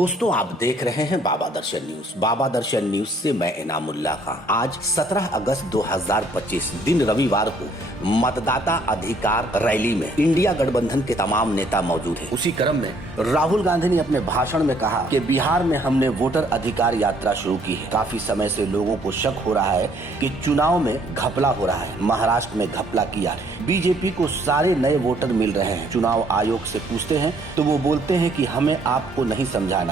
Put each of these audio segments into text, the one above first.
दोस्तों आप देख रहे हैं बाबा दर्शन न्यूज। बाबा दर्शन न्यूज से मैं इनामुल्लाह खां। आज 17 अगस्त 2025 दिन रविवार को मतदाता अधिकार रैली में इंडिया गठबंधन के तमाम नेता मौजूद हैं। उसी क्रम में राहुल गांधी ने अपने भाषण में कहा कि बिहार में हमने वोटर अधिकार यात्रा शुरू की है। काफी समय से लोगों को शक हो रहा है कि चुनाव में घपला हो रहा है। महाराष्ट्र में घपला किया है। बीजेपी को सारे नए वोटर मिल रहे हैं। चुनाव आयोग से पूछते हैं तो वो बोलते हैं कि हमें आपको नहीं समझाना।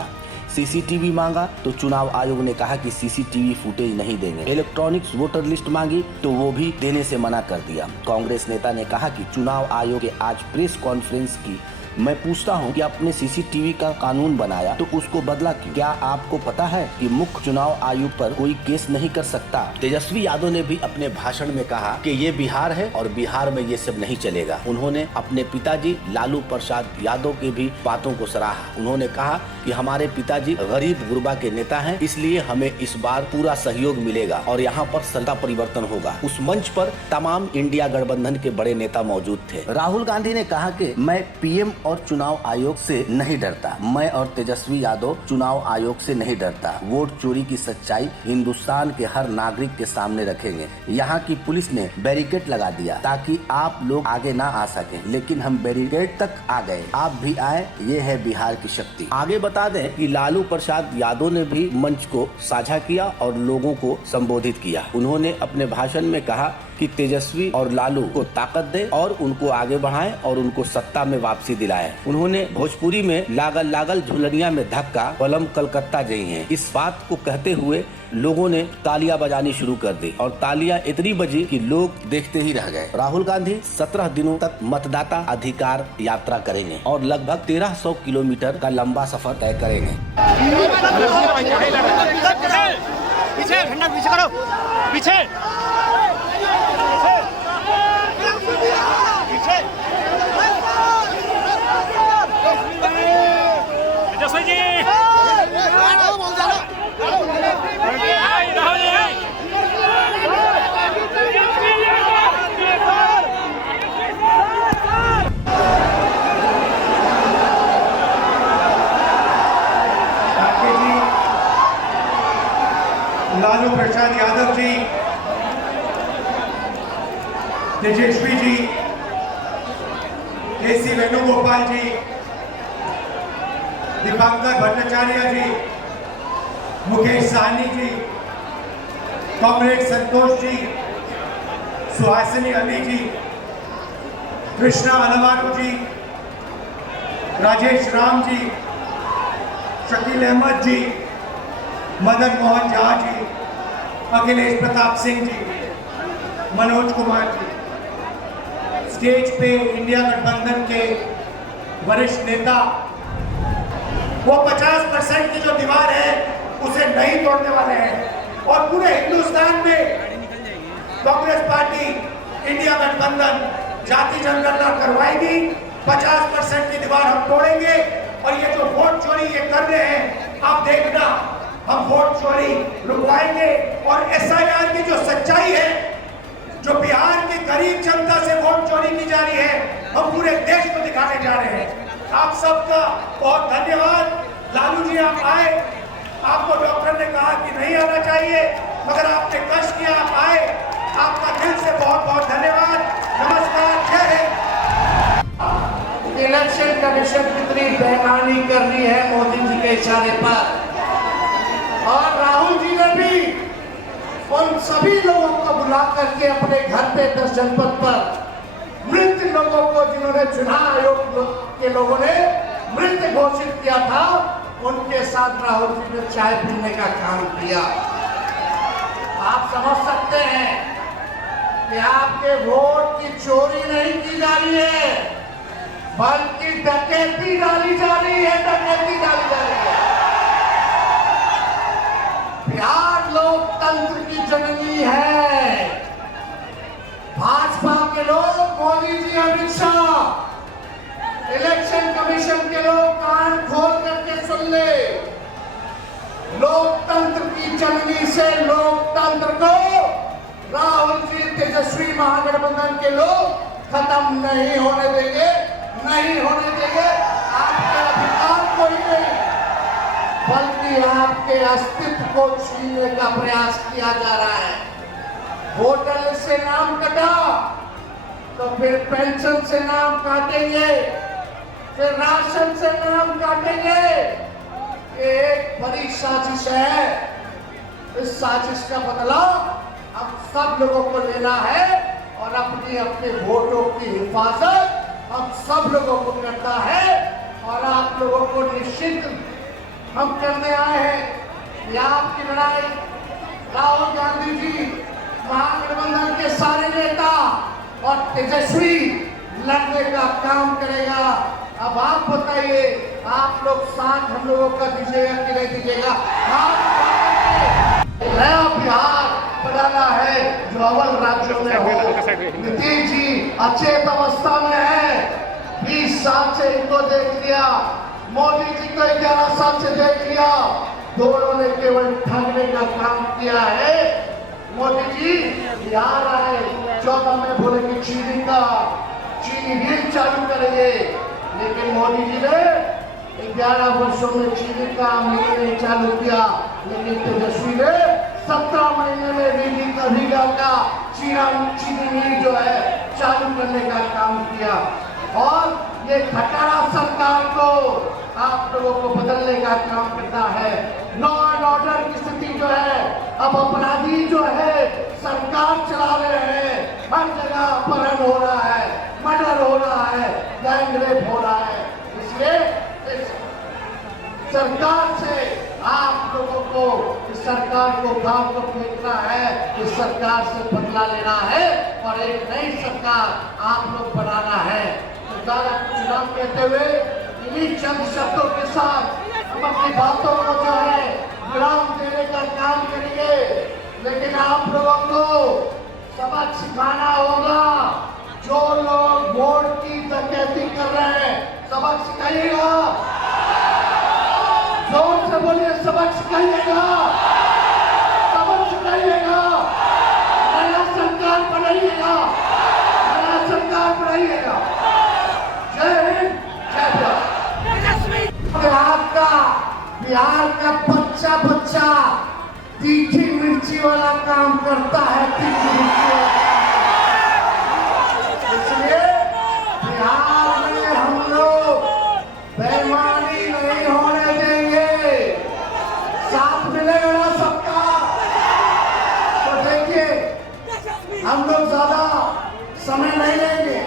सीसीटीवी मांगा तो चुनाव आयोग ने कहा कि सीसीटीवी फुटेज नहीं देंगे। इलेक्ट्रॉनिक्स वोटर लिस्ट मांगी तो वो भी देने से मना कर दिया। कांग्रेस नेता ने कहा कि चुनाव आयोग के आज प्रेस कॉन्फ्रेंस की मैं पूछता हूं कि आपने सीसीटीवी का कानून बनाया तो उसको बदला क्यों? क्या आपको पता है कि मुख्य चुनाव आयोग पर कोई केस नहीं कर सकता? तेजस्वी यादव ने भी अपने भाषण में कहा कि ये बिहार है और बिहार में ये सब नहीं चलेगा। उन्होंने अपने पिताजी लालू प्रसाद यादव की भी बातों को सराहा। उन्होंने कहा कि हमारे पिताजी गरीब गुरबा के नेता हैं, इसलिए हमें इस बार पूरा सहयोग मिलेगा और यहाँ पर सत्ता परिवर्तन होगा। उस मंच पर तमाम इंडिया गठबंधन के बड़े नेता मौजूद थे। राहुल गांधी ने कहा कि मैं पीएम और चुनाव आयोग से नहीं डरता। मैं और तेजस्वी यादव चुनाव आयोग से नहीं डरता। वोट चोरी की सच्चाई हिंदुस्तान के हर नागरिक के सामने रखेंगे। यहाँ की पुलिस ने बैरिकेड लगा दिया ताकि आप लोग आगे ना आ सके, लेकिन हम बैरिकेड तक आ गए। आप भी आए, ये है बिहार की शक्ति। आगे बता दें कि लालू प्रसाद यादव ने भी मंच को साझा किया और लोगों को संबोधित किया। उन्होंने अपने भाषण में कहा कि तेजस्वी और लालू को ताकत दे और उनको आगे बढ़ाएं और उनको सत्ता में वापसी दिलाएं। उन्होंने भोजपुरी में लागल लागल झुलनिया में धक्का पलम कलकत्ता गई हैं। इस बात को कहते हुए लोगों ने तालियां बजानी शुरू कर दी और तालियां इतनी बजी कि लोग देखते ही रह गए। राहुल गांधी 17 दिनों तक मतदाता अधिकार यात्रा करेंगे और लगभग 1300 किलोमीटर का लंबा सफर तय करेंगे। पीछे ठंडा पीछे करो, पीछे तेजस्वी जी लालू प्रसाद यादव जी, तेजस्वी जी, केसी वेणुगोपाल जी, दीपांकर भट्टाचार्य जी, मुकेश सहनी जी, कॉमरेड संतोष जी, सुहासिनी अली जी, कृष्णा अलवारू जी, राजेश राम जी, शकील अहमद जी, मदन मोहन झा जी, अखिलेश प्रताप सिंह जी, मनोज कुमार जी, स्टेज पे इंडिया गठबंधन के वरिष्ठ नेता वो 50% की जो दीवार है उसे नहीं तोड़ने वाले हैं और पूरे हिंदुस्तान में कांग्रेस पार्टी इंडिया गठबंधन जाति जनगणना करवाएगी। 50% की दीवार हम तोड़ेंगे और ये जो वोट चोरी ये कर रहे हैं, आप देखना हम वोट चोरी रुकवाएंगे और एसआईआर की जो सच्चाई है, जो बिहार की गरीब जनता से वोट चोरी की जा रही है, हम पूरे देश को दिखाने जा रहे हैं। आप सबका बहुत धन्यवाद। लालू जी आप आए, आपको डॉक्टर ने कहा कि नहीं आना चाहिए, मगर आपने कष्ट किया, आप आए, आपका दिल से बहुत बहुत धन्यवाद। नमस्कार, जय हिंद। इलेक्शन कमीशन कितनी बेईमानी कर रही है मोदी जी के इशारे पर, और राहुल जी ने भी उन सभी लोगों को बुला करके अपने घर पे 10 जनपद पर मृत लोगों को, जिन्होंने चुनाव आयोग के लोगों ने मृत घोषित किया था, उनके साथ राहुल जी ने चाय पीने का काम किया। आप समझ सकते हैं कि आपके वोट की चोरी नहीं की जा रही है, बल्कि डकैती डाली जा रही है, डकैती डाली जा रही है। बिहार लोकतंत्र की जननी है। भाजपा के लोग, मोदी जी, अमित शाह, इलेक्शन कमीशन के लोग कान खोल करके सुन ले। लोकतंत्र की जननी से लोकतंत्र को राहुल जी, तेजस्वी महागठबंधन के लोग खत्म नहीं होने देंगे, नहीं होने देंगे। आपके अधिकार कोई नहीं, बल्कि आपके अस्तित्व को छीनने का प्रयास किया जा रहा है। होटल से नाम कटा तो फिर पेंशन से नाम काटेंगे, फिर राशन से नाम काटेंगे। ये एक बड़ी साजिश है। इस साजिश का बदला हम सब लोगों को लेना है और अपनी अपने वोटों की हिफाजत हम सब लोगों को करना है। और आप लोगों को निश्चित हम करने आए हैं। ये आपकी लड़ाई राहुल गांधी जी, महागठबंधन के सारे नेता और तेजस्वी लड़ने का काम करेगा। अब आप बताइए, आप लोग साथ हम लोगों का दीजिएगा कि नहीं दीजिएगा? नया बिहार बनाना है जो अव्वल राज्यों में हो। नीतीश जी अचेत अवस्था में है, 20 साल से इनको देख लिया, मोदी जी को 11 साल से देख लिया। दोनों ने केवल ठगने का काम किया है। मोदी जी बिहार आए, 14 में बोले कि चीनी मिल चालू करेंगे, लेकिन मोदी जी ने 11 वर्षों में चीनी का मिल नहीं चालू किया। लेकिन तेजस्वी ने 17 महीने में रीगा का चीनी मिल जो है चालू करने का काम किया। और ये खटारा सरकार को आप लोगों को बदलने का काम करना है। लॉ एंड ऑर्डर की स्थिति जो है, अब अपराधी जो है सरकार चला रहे हैं। हर जगह अपहरण हो रहा है, मर्डर हो रहा है, गैंग रेप हो रहा है। इसलिए इस सरकार से आप लोगों को, इस सरकार को गांव को फेंकना है, इस सरकार से बदला लेना है और एक नई सरकार आप लोग बनाना है। तो ज्यादा कुछ ना कहते हुए इन्हीं चंद शब्दों के साथ हम अपनी बातों को जो है विराम देने का काम करेंगे। लेकिन आप लोगों को सबक सिखाना होगा। जो लोग वोट की डकैती कर रहे हैं, सबक सिखाइएगा। जोर से बोलिए, सबक सिखाइएगा, सबक सिखाइएगा। नया सरकार बनाइएगा, नया सरकार बनाइएगा। जय हिंद, जय भारत। बिहार का बच्चा तीखी मिर्ची वाला काम करता है, तीखी मिर्ची वाला। इसलिए बिहार में हम लोग बेईमानी नहीं होने देंगे। साथ मिलेगा ना सबका? तो देखिए, हम लोग ज्यादा समय नहीं लेंगे।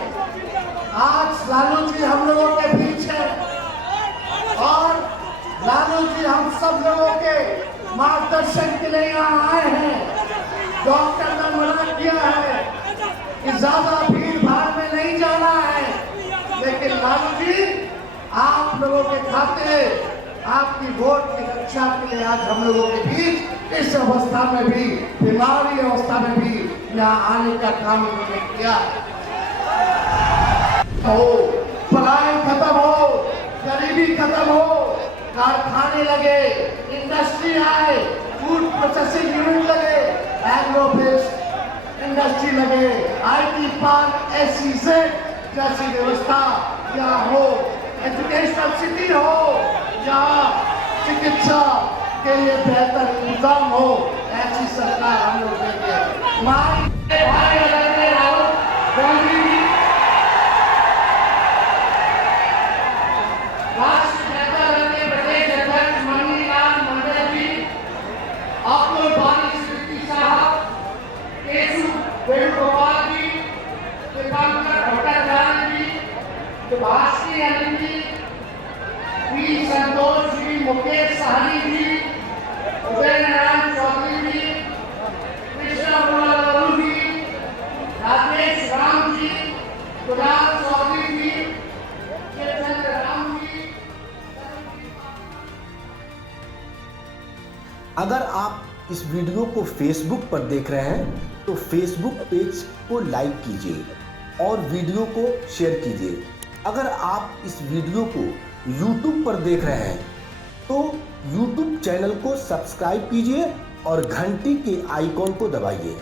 आज लालू जी हम लोगों के बीच है और लालू जी हम सब लोगों के मार्गदर्शन के लिए यहाँ आए हैं। डॉक्टर ने मना किया है कि ज्यादा भीड़ भाड़ में नहीं जाना है, लेकिन लालू जी आप लोगों के खाते, आपकी वोट की रक्षा के लिए आज हम लोगों के बीच इस अवस्था में भी, बीमारी अवस्था में भी यहाँ आने का काम उन्होंने किया। हो पलायन खत्म हो, गरीबी खत्म हो, कारखाने लगे, इंडस्ट्री आए, फूड प्रोसेसिंग यूनिट लगे, एग्रो बेस्ड इंडस्ट्री लगे, IT पार्क, SEZ जैसी व्यवस्था यहाँ हो, एजुकेशनल सिटी हो, जहाँ चिकित्सा के लिए बेहतर इंतजाम हो, ऐसी सरकार हम लोग देंगे। हमारे भाई राहुल गांधी जी भाषी अनिल जी, पी संतोष जी, मुकेश सहनी जी, उदय नारायण चौधरी जी, कृष्ण गुरु जी, राजेश राम जी, गुलाब चौधरी जी, चंद्र राम जी। अगर आप इस वीडियो को फेसबुक पर देख रहे हैं तो फेसबुक पेज को लाइक कीजिए और वीडियो को शेयर कीजिए। अगर आप इस वीडियो को YouTube पर देख रहे हैं तो YouTube चैनल को सब्सक्राइब कीजिए और घंटी के आइकॉन को दबाइए।